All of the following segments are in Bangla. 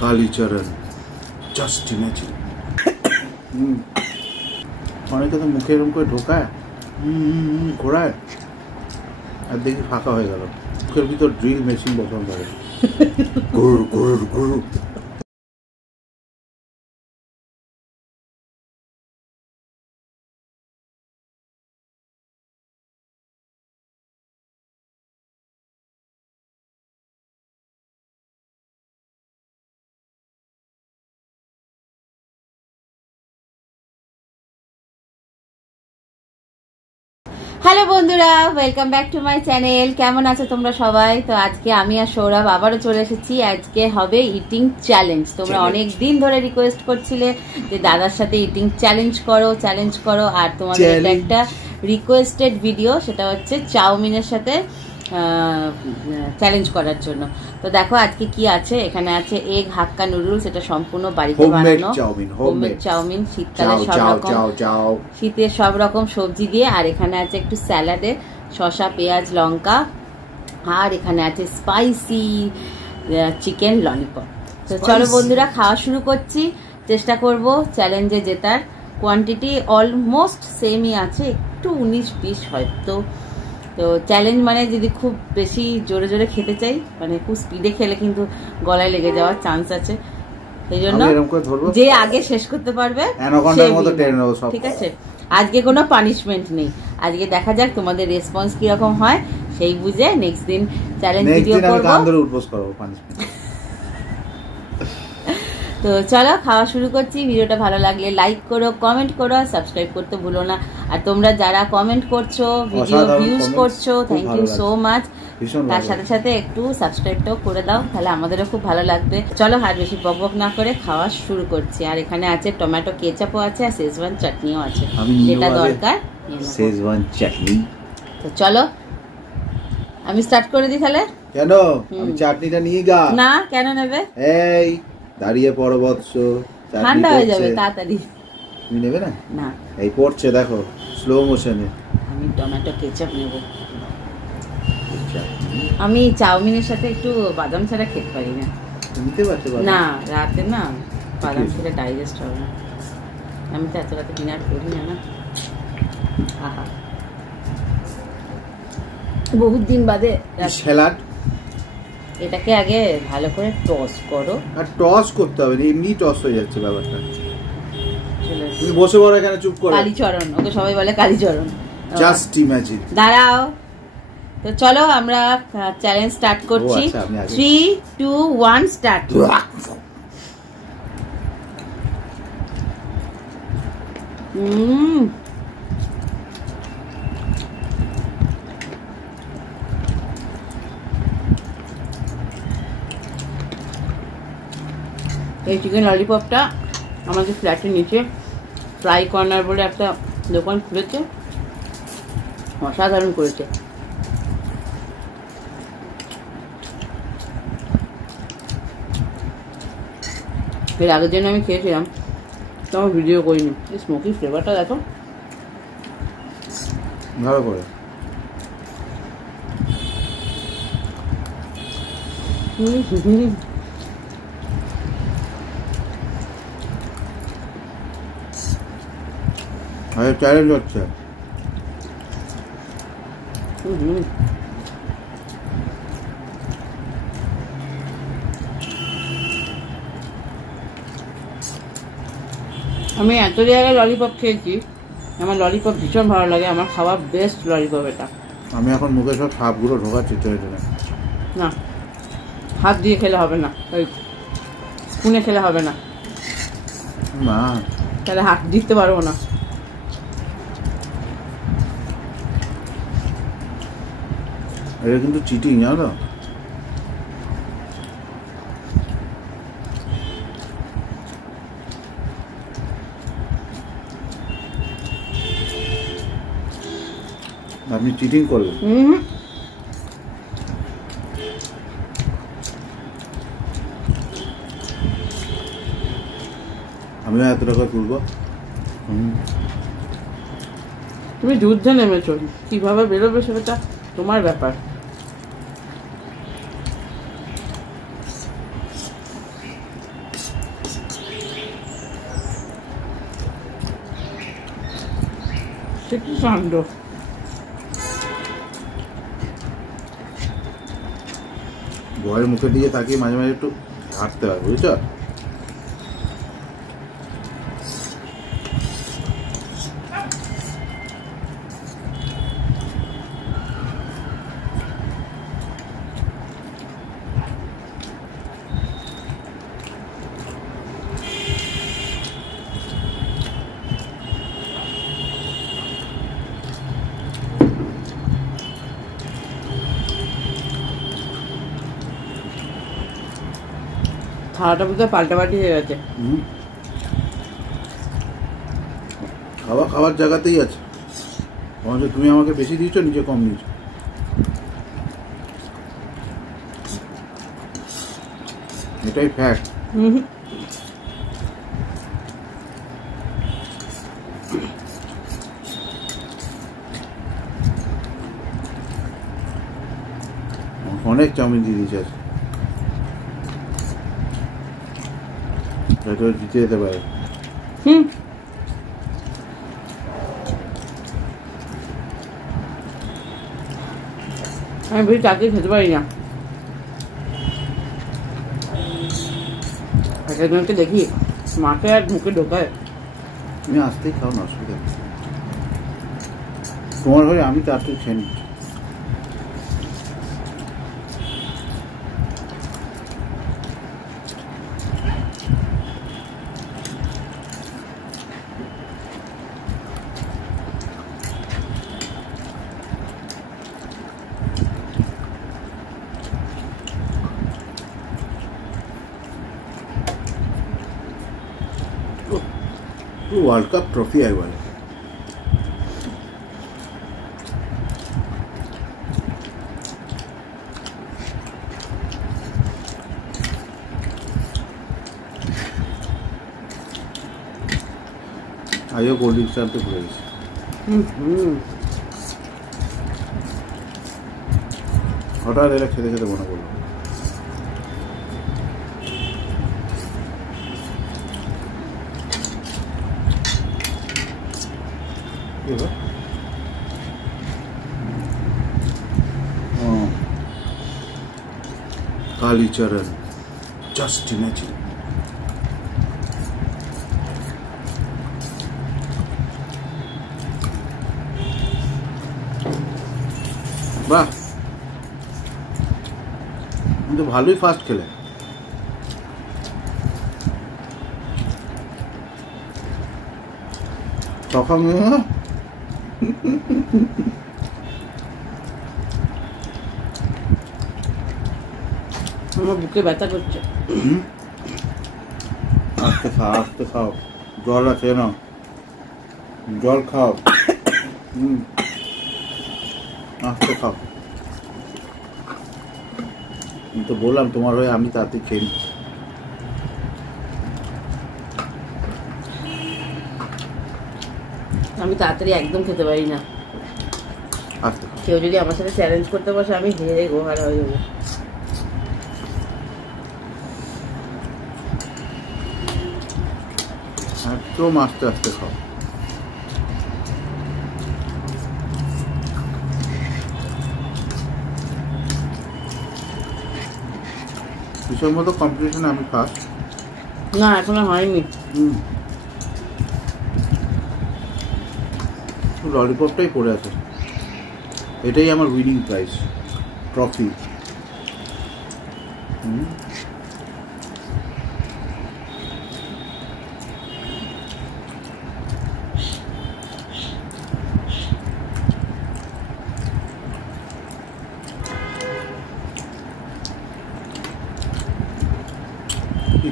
Kalicharan just imagine. অনেকে তো মুখে এরকম করে ঢোকায়, ঘোরায়, আর দেখি ফাঁকা হয়ে গেল। মুখের ভিতর ড্রিল মেশিন বসানো থাকে, গুরু গুরু গুরু। হ্যালো বন্ধুরা, welcome back to my channel. কেমন আছো তোমরা সবাই? তো আজকে আমি আর সৌরভ আবারও চলে এসেছি। আজকে হবে ইটিং চ্যালেঞ্জ। তোমরা অনেক দিন ধরে রিকোয়েস্ট করছিলে যে দাদার সাথে ইটিং চ্যালেঞ্জ করো। আর তোমাদের এটা একটা রিকোয়েস্টেড ভিডিও, সেটা হচ্ছে চাউমিনের সাথে চ্যালেঞ্জ করার জন্য। তো দেখো আজকে কি আছে। এখানে আছে এগ হাক্কা নুডলস, এটা সম্পূর্ণ বাড়িতে বানানো হোমমেড চাউমিন। শীতের সব রকম সবজি দিয়ে। আর এখানে আছে একটু স্যালাডে শসা, পেঁয়াজ, লঙ্কা। আর এখানে আছে স্পাইসি চিকেন ললিপপ। তো চলো বন্ধুরা, খাওয়া শুরু করছি। চেষ্টা করব চ্যালেঞ্জে জেতার। কোয়ান্টিটি অলমোস্ট সেমই আছে, একটু 19-20 হয়তো। তো চ্যালেঞ্জ মানে যদি খুব বেশি জোরে জোরে খেতে চাই, মানে খুব স্পিডে খেলে কিন্তু গলায় লেগে যাওয়ার চান্স আছে। সেই জন্য যে আগে শেষ করতে পারবে, ঠিক আছে? আজকে কোনো পানিশমেন্ট নেই। আজকে দেখা যাক তোমাদের রেসপন্স কিরকম হয়, সেই বুঝে নেক্সট দিন চ্যালেঞ্জ ভিডিও করবো। তো চলো খাওয়া শুরু করছি। ভিডিওটা ভালো লাগলে লাইক করো, কমেন্ট করো, সাবস্ক্রাইব করতে ভুলো না। আর তোমরা যারা কমেন্ট করছো, ভিডিও ভিউজ করছো, থ্যাংক ইউ সো মাচ। তার সাথে সাথে একটু সাবস্ক্রাইবটাও করে দাও, তাহলে আমাদেরও খুব ভালো লাগবে। চলো আর বেশি বকবক না করে খাওয়া শুরু করছি। আর এখানে আছে টমেটো কেচাপও আছে, আর শেজওয়ান চাটনিও আছে, যেটা দরকার শেজওয়ান চাটনি। তো চলো আমি স্টার্ট করে দিই তাহলে। কেন আমি চাটনিটা নিয়ে গা? না, কেন নেবে? এই দাঁড়িয়ে পড়ো বৎস, ঠান্ডা হয়ে যাবে তাড়াতাড়ি। তুমি নেবে না? না, এই পড়ছে দেখো স্লো মোশনে। আমি টমেটো কেচাপ নেব। আমি চাউমিনের সাথে একটু বাদাম ছাড়া খেতে পারি না। নিতে পারছো না, রাতে না বাদাম খেলে ডাইজেস্ট হবে না। আমি তো এত রাতে ডিনার করি না। আহা, বহুত দিন বাদে স্যালাড। এটাকে আগে ভালো করে টস করো। আর টস করতে হবে না, এমনি টস হয়ে যাচ্ছে ব্যাপারটা। তুমি বসে পড়ো এখানে চুপ করে। কালীচরণ, ওকে সবাই বলে কালীচরণ। Just imagine. দাঁড়াও। তো চলো আমরা চ্যালেঞ্জ স্টার্ট করছি। 3, 2, 1 স্টার্ট। এই চিকেন ললিপপটা আমাদের ফ্ল্যাটের নিচে ফ্রাই কর্নার বলে একটা দোকান খুলেছে, অসাধারণ করেছে। এর আগের জন্য আমি খেয়েছিলাম, তো আমার ভিডিও করিনি। এই স্মোকি ফ্লেভারটা দেখো ভালো করে। চ্যালেঞ্জ হচ্ছে। আমি এত জায়গায় ললিপপ খেয়েছি, আমার ললিপপ ভীষণ ভালো লাগে। আমার খাওয়া বেস্ট ললিপপ এটা। আমি এখন মুখে সব সাপগুলো ঢোকাচ্ছি না, হাত দিয়ে খেলে হবে না, ওই স্পুনে খেলে হবে না। মা তাহলে হাত দিতে পারবো না। এটা কিন্তু চিটিং, জানো? আপনি চিটিং করলেন। আমিও এত টাকা তুলবো। তুমি যুদ্ধে নেমেছো, কিভাবে বেরোবে সেটা তোমার ব্যাপার। কি কাণ্ড। বয়ের মুখের দিকে তাকিয়ে মাঝে মাঝে একটু হাঁটতে হয়, বুঝছো? থালাটা বুঝতে পাল্টাপাল্টি হয়ে গেছে। খাওয়ার জায়গাতেই আছে, অথচ তুমি আমাকে বেশি দিয়েছো, নিজে কম নিয়েছো। এটাই ফ্যাক্ট। অনেক চাউমিন দিয়ে দিয়েছে, হয়তো জিতে যেতে পারে। আমি বেশি চাকরি খেতে পারি না। একজনকে দেখি মাকে আর মুখে ঢোকায়। তুমি আসতেই খাও না, অসুবিধা নেই। তোমার হয়ে আমি তাড়াতাড়ি খেয়ে নিচ্ছি। वर्ल्ड कप ट्रॉफी आई वाले आइयो कोल्ड ड्रिंक्स आनते भूले गেছি। হঠাৎ এরা খেতে খেতে মনে পড়লো। Kalicharan, just imagine. বাহ, কিন্তু ভালোই ফাস্ট খেলে। তখন আমার বুকে ব্যথা করছে। আস্তে খাও, জল আছে না, জল খাও। আস্তে খাও। আমি তো বললাম তোমার হয়ে আমি তাড়াতাড়ি খেয়ে নিচ্ছি। আমি তাড়াতাড়ি একদম খেতে পারি না। কেউ যদি আমার সাথে চ্যালেঞ্জ করতে বসে আমি হেরে গোহারা হয়ে যাবো। একদম আস্তে আস্তে খাও। কিসের মতো কম্পিটিশনে আমি ফার্স্ট? না, এখনো হয়নি। ললিপপটাই পড়ে আছে, এটাই আমার উইনিং প্রাইজ, ট্রফি।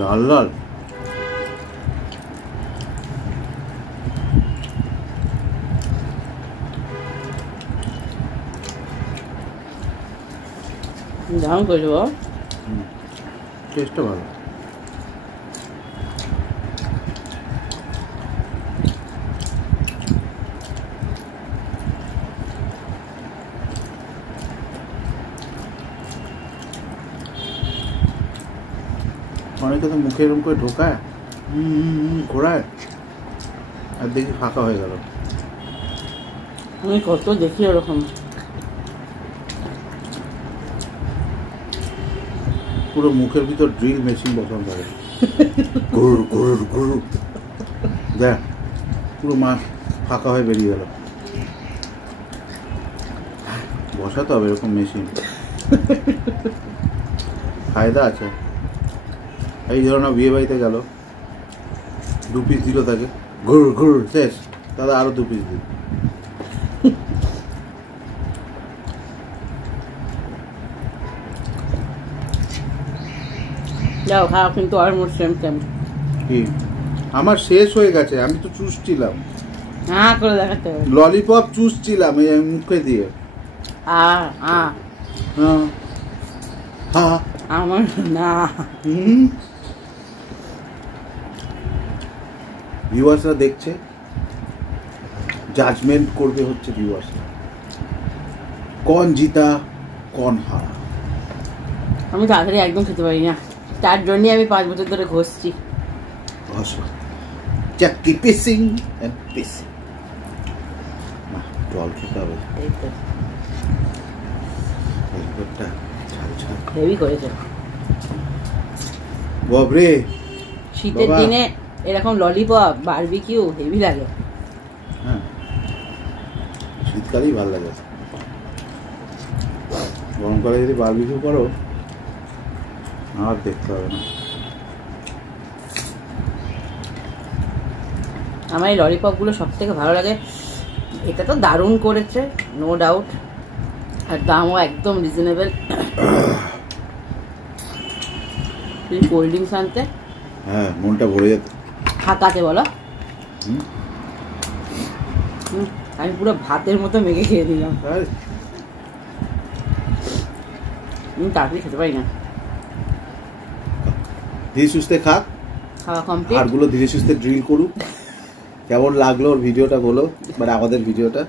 লাল লাল দাম করবো, টেস্টটা ভালো। অনেকে তো মুখে এরকম করে ঢোকায়, ঘোরায়, আর দেখি ফাঁকা হয়ে গেল। আমি কত দেখি ওরকম। পুরো মুখের ভিতর ড্রিল মেশিন বসানো থাকে, ঘুর ঘুর ঘুর, দেখ পুরো মা ফাঁকা হয়ে বেরিয়ে গেল। বসাতে হবে এরকম মেশিন, ফায়দা আছে। এই ধরো না, বিয়ে বাড়িতে গেল, 2 পিস দিল তাকে, ঘুর ঘুর শেষ, দাদা আরো 2 পিস দিল। যাও খাও, কিন্তু অলমোস্ট সেম সেম। কি আমার শেষ হয়ে গেছে, আমি তো চুষছিলাম, হ্যাঁ করে দেখাতে হবে। ললিপপ চুষছিলাম এই মুখে দিয়ে। হ্যাঁ হ্যাঁ আমার না। ভিউয়ার্সরা দেখছে, জাজমেন্ট করবে হচ্ছে ভিউয়ার্সরা, কোন জিতা কোন হারা। আমি তাড়াতাড়ি একদম খেতে পারি না, তার জন্যই আমি 5 বছর ধরে ঘষছি। চাকি পিসিং এন্ড পিসিং। জল খেতে হবে, এই তো হেলিকপ্টারটা ঝাল ঝাল হেভি করেছে। বাবরে, শীতের বাবা। দিনে এরকম ললিপপ বারবিকিউ হেভি লাগে। হ্যাঁ, শীতকালেই ভালো লাগে। গরমকালে যদি বারবিকিউ করো আর দেখতে হবে না। আমার এই ললিপপগুলো সব থেকে ভালো লাগে। এটা তো দারুণ করেছে, নো ডাউট, আর দামও একদম রিজনেবল। কোল্ড ড্রিঙ্কস আনতে হ্যাঁ, মনটা ভরে যেত। থাকাতে বলো। আমি পুরো ভাতের মতো মেখে খেয়ে দিলাম। তাড়াতাড়ি খেতে পারি না। ধীরে সুস্থে খাক, খাওয়া কমপ্লিট। হাড়গুলো ধীরে সুস্থে ড্রিল করুক। কেমন লাগলো ওর ভিডিওটা বলো, মানে আমাদের ভিডিওটা,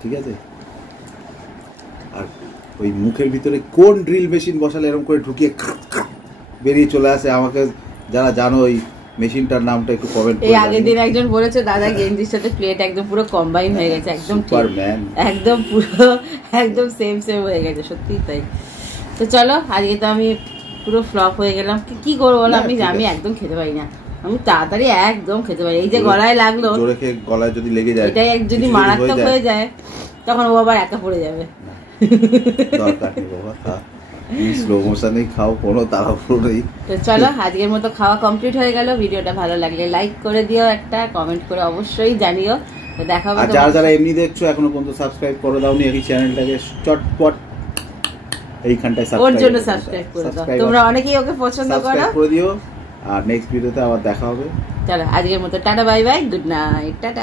ঠিক আছে? আর ওই মুখের ভিতরে কোন ড্রিল মেশিন বসালে এরকম করে ঢুকিয়ে বেরিয়ে চলে আসে, আমাকে যারা জানো ওই মেশিনটার নামটা একটু কমেন্ট করে। এই আগের দিন একজন বলেছে দাদা গেঞ্জির সাথে প্লেট একদম পুরো কম্বাইন হয়ে গেছে, একদম সুপারম্যান, একদম পুরো একদম সেম সেম হয়ে গেছে, সত্যি তাই। তো চলো, আজকে তো আমি পুরো ফ্লপ হয়ে গেলাম। কি করবো বলো, আমি একদম খেতে পারি না, আমি তাড়াতাড়ি একদম খেতে পারি। এই যে গলায় লাগলো, জোরে খেয়ে গলায় যদি লেগে যায়, এটাই যদি মারাত্মক হয়ে যায়, তখন ও আবার একা পড়ে যাবে। দরকার নেই বাবা, স্লো মোশনেই খাও, কোনো তাড়াহুড়ো নেই। তো চলো, আজকের মতো খাওয়া কমপ্লিট হয়ে গেল। ভিডিওটা ভালো লাগলে লাইক করে দিও, একটা কমেন্ট করে অবশ্যই জানিও। তো দেখা হবে। আর যারা যারা এমনি দেখছো এখনো পর্যন্ত সাবস্ক্রাইব করে দাওনি এই চ্যানেলটাকে, চটপট এইখানটায় ওর জন্য সাবস্ক্রাইব করে দাও, তোমরা অনেকেই ওকে পছন্দ করো, করে দিও। আর নেক্সট ভিডিওতে আবার দেখা হবে। চলো আজকের মতো tata, bye bye, good night, tata.